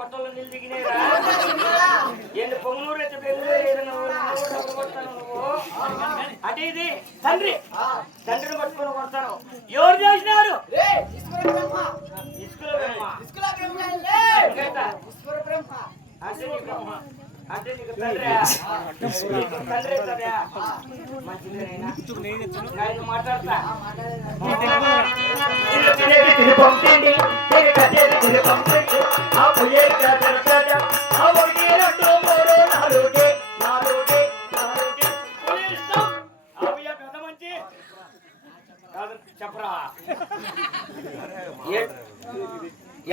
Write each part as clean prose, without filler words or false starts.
కొట్టలో నీళ్ళు దిగినాయిరా ఏంటి పొంగనూరు అయితే బెంగళూరు నువ్వు అంటే ఇది తండ్రి తండ్రిని పట్టుకొని కొడతాను. ఎవరు చేసినారు? అంటే నీకు తండ్రి మంచిగా మాట్లాడతా చెప్పరా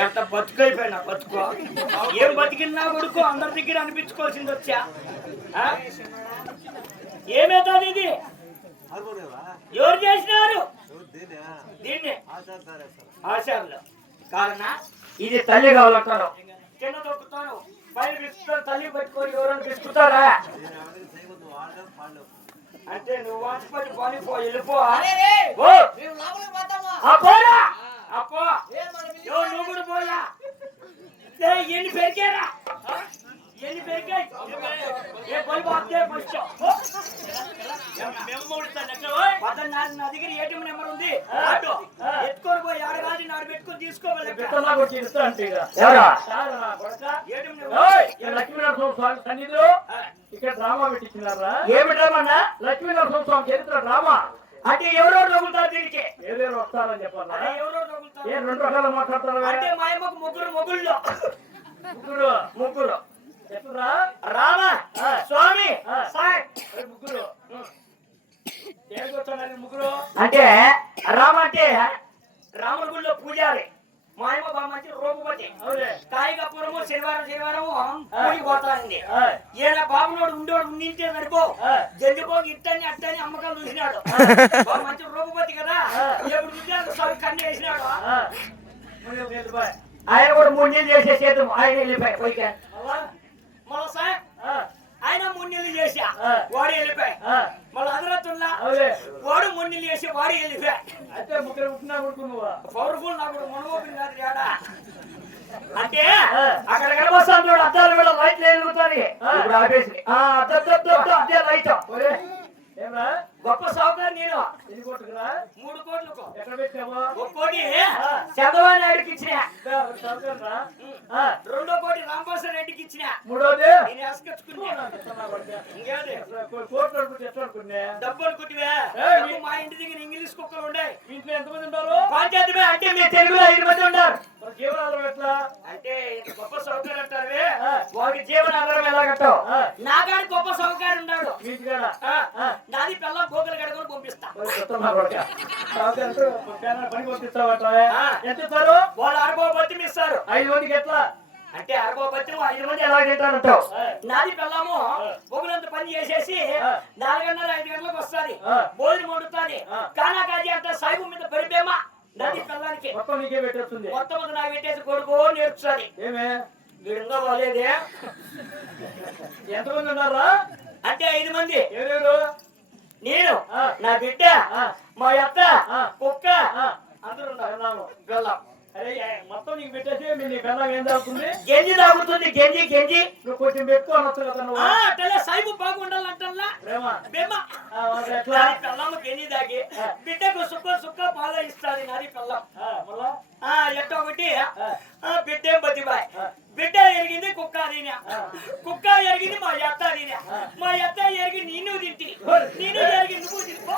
ఎంత బతుకైపోయినా బతుకో ఏం బతికినా కొడుకో అందరి దగ్గర అనిపించుకోవాల్సింది వచ్చా ఏమవుతుంది ఇది? ఎవరు చేసినారు దీన్ని? ఆచార్యులు కాదన్నా ఇది తల్లి కావాలంటారు. చిన్న దొక్కుతాను పైన విసుకుతాను తల్లి పట్టుకొని ఎవరైనా విసుకుతారా? అంటే నువ్వు వాచిపడి పోనిపో వెళ్ళిపో పోరా అప్పో నువ్వు కూడా పోయా ఎన్ని పెరిగారా ఎన్ని పెరిగాయి నా దగ్గర ఏటీఎం నెంబర్ ఉంది ఎత్తుకొని పోయి ఆడరాజు నాడు పెట్టుకొని తీసుకోవాలి. ఇక్కడ డ్రామా పెట్టించినారా? ఏమి డ్రామా? లక్ష్మీనరసింహ స్వామి చరిత్ర డ్రామా. అంటే ఎవరెవరు తగులుతారు దీనికి? ఏదేరు వస్తారని చెప్పాలా? ఎవరెవరు తగులుతారు? ఏ రెండు రకాలు మాట్లాడతారు అంటే మా అమ్మకు ముగ్గురు మొగుళ్ళు ముగ్గురు చెప్తురా? రామ స్వామి ముగ్గురు ఏడుకొచ్చాను ముగ్గురు అంటే రామ అంటే రాముడి గుడిలో పూజారి మా అమ్మ బాగా మంచి రూపపతి కాయకపురము శనివారం పూడి పోతానండి. ఈయన బాబునోడు ఉండేవాడు నింటే నడిపో జల్లిపోగి ఇట్టని అట్టని అమ్మకాలు చూసినాడు. బాగా మంచి రూపపతి కదా ఎప్పుడు చూసినాడు స్వామి కన్ను వేసినాడు. ఆయన కూడా 3 నెలలు చేసే చేద్దాం ఆయన వెళ్ళిపోయి పోయికా మళ్ళా సార్ ఆయన 3 నెలలు చేసా వాడు వెళ్ళిపోయి మళ్ళీ అదరత్తున్నా వాడు 3 నెలలు చేసి వాడు వెళ్ళిపోయి. అంటే ముగ్గురు పుట్టినా కొడుకున్నావా? పవర్ఫుల్ నాకు మనోపిన్ కాదు ఏడా అంటే అక్కడ కనబస్తాను చూడు అద్దాలు కూడా లైట్ వెలుగుతాయి ఇప్పుడు ఆపేసి అదే లైట్ గొప్ప సౌకర్యం నేను 3 కోట్లకు ఎక్కడ పెట్టావా? 1 కోటి చంద్రబాబు నాయుడుకి ఇచ్చిన, 2 కోటి రాంప్రసాద్ రెడ్డికి ఇచ్చిన, 3వది నేను వేసుకొచ్చుకున్నా. డబ్బు అనుకుంటువే మా ఇంటి దగ్గర ఇంగ్లీష్ కుక్కలు ఉన్నాయి. ఇంట్లో ఎంతమంది ఉంటారు? పంచాయతీ అంటే మీ తెలుగులో 5 మంది ఉంటారు. జీవనాధారం ఎట్లా? అంటే గొప్ప సౌకర్యం అంటారు వాడికి జీవనాధారం ఎలా కట్టావు? నాగాడి గొప్ప సౌకర్యం ఉన్నాడు నాది పిల్ల గోకులు కడుకొని పంపిస్తా. పని పంపిస్తావట? ఎంత ఇస్తారు? వాళ్ళు 60 బత్తిని ఇస్తారు. 5 మందికి ఎట్లా? అంటే 60 బత్తిని 5 మంది ఎలా తింటారంటావు? నాది పిల్లము బొగులంత పని చేసేసి 4:30-5 గంటలకు వస్తుంది, భోజనం వండుతుంది, కానా కాజీ అంట సాయిబు మీద పరిపేమా నది పిల్లానికి మొత్తం నీకే పెట్టేస్తుంది. మొత్తం నాకు పెట్టేసి కొడుకో నేర్పుతుంది. ఏమే గిడంగా బాలేదే? ఎంతమంది ఉన్నారా? అంటే 5 మంది. ఎవరెవరు? నేను, నా బిడ్డ, మా అత్త, కుక్క అందరూ ఉన్నారు. వెళ్ళాం. అరే మొత్తం నీకు పెట్టేసి నీ పిల్లలు ఏం తాగుతుంది? గెంజి తాగుతుంది. గెంజి గెంజి నువ్వు కొంచెం పెట్టుకోవచ్చు కదా నువ్వు. సైబు బాగుండాలంటల్లా పిల్లమ్మ గెంజి తాగి బిడ్డకు సుక్క పాలు ఇస్తుంది. నాది పిల్లం ఎట్ట ఒకటి బిడ్డ ఏం బతిబాయ్ బిడ్డ ఎరిగింది కుక్క తినా, కుక్క ఎరిగింది మా అత్త తినా, మా అత్త ఎరిగి నేను తింటి, నేను ఎరిగి నువ్వు తినుకో.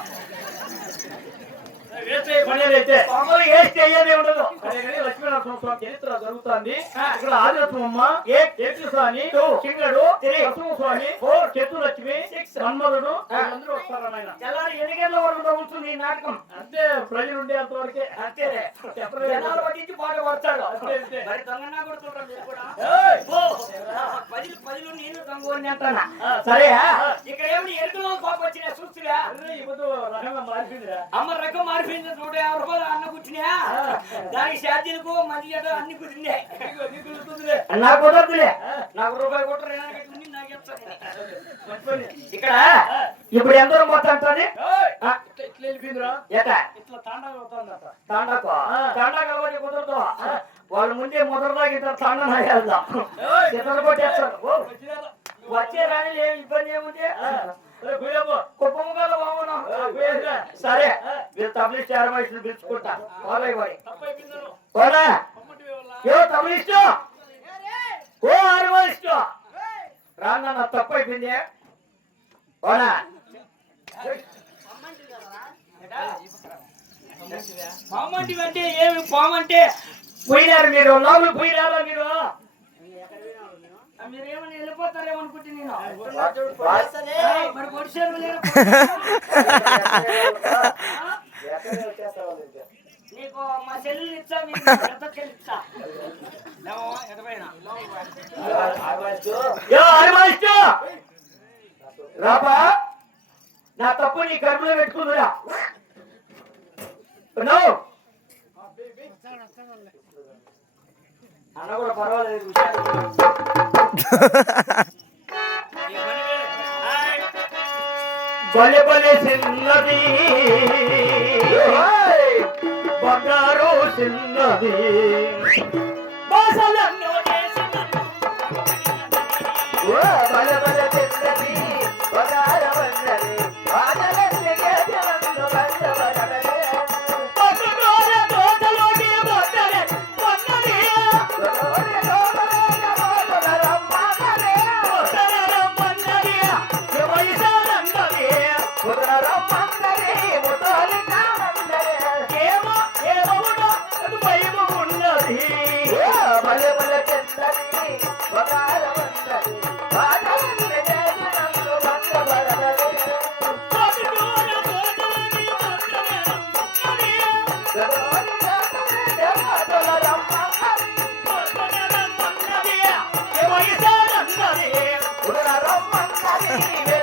లక్ష్మీనరసింహ స్వామి చరిత్ర జరుగుతుంది. ఇక్కడ ఆదిరత్నమ్మ, ఏకసాని, సింగడు, నరసింహస్వామి, చెట్టు లక్ష్మి, మన్మధుడు అందరూ వస్తారు. తెల్లారి 7 గంటల వరకు తగ్గుతుంది ఈ నాటకం. అంతే ప్రజలు ఉండేంత వరకే. అంతేనే జనాలు పట్టించి పాట పడతాడు. మరి దొంగన్నా కొడుతుంటారు మీరు కూడా. పదిలు నేను దొంగని అంటానా? సరే ఇక్కడ ఏమిటి ఎరుకలో కోపం వచ్చినా చూస్తుగా అమ్మ రకం మారిపోయింది. 150 రూపాయలు అన్న కూర్చున్నా దానికి ఛార్జీలకు మంచి అన్ని కుదిరినాయి. నాకు కుదరదులే, నాకు రూపాయి కొట్టరు. ఇక్కడ ఇప్పుడు ఎంత మొత్తం అంటుంది? తాండా కాబట్టి కుదరదు. వాళ్ళు ముందే మొదటిదాకా ఇద్దరు తండన వెళ్దాం ఇద్దరు కొట్టేస్తారు వచ్చే రాని ఏం ఇబ్బంది ఏముంది కుప్పముగాల బాగున్నా సరే మీరు తమిళిస్ట్ ఆర్మేషన్ పిలుచుకుంటా వాళ్ళే పోనా ఏ తమిళిస్ట్ ఓ ఆర్మేస్ట్ రాన్న తప్పు అయిపోయింది పోనా పామంటి అంటే ఏమి పామంటే పోయినారు మీరు లోపల పోయినారా మీరు మీరేమని వెళ్ళిపోతారేమో అనుకుంటే నేను ఏయ్, మరి పొడిచారు నీకు మా చెల్లెలు ఇచ్చా మీకు పెద్ద చెల్లి ఇచ్చా ఏ ఆర్మేస్ట్ రాబా నా తప్పు నీ కడుపులో పెట్టుకుందురా అన్న కూడా పర్వాలేదు బలే బలే చిన్నది బంగారు చిన్నది బాసలన్నో బలే బలే చిన్నది బంగారు ఉన్నది బాసలన్నీ కేజనందు బంగారు Hey!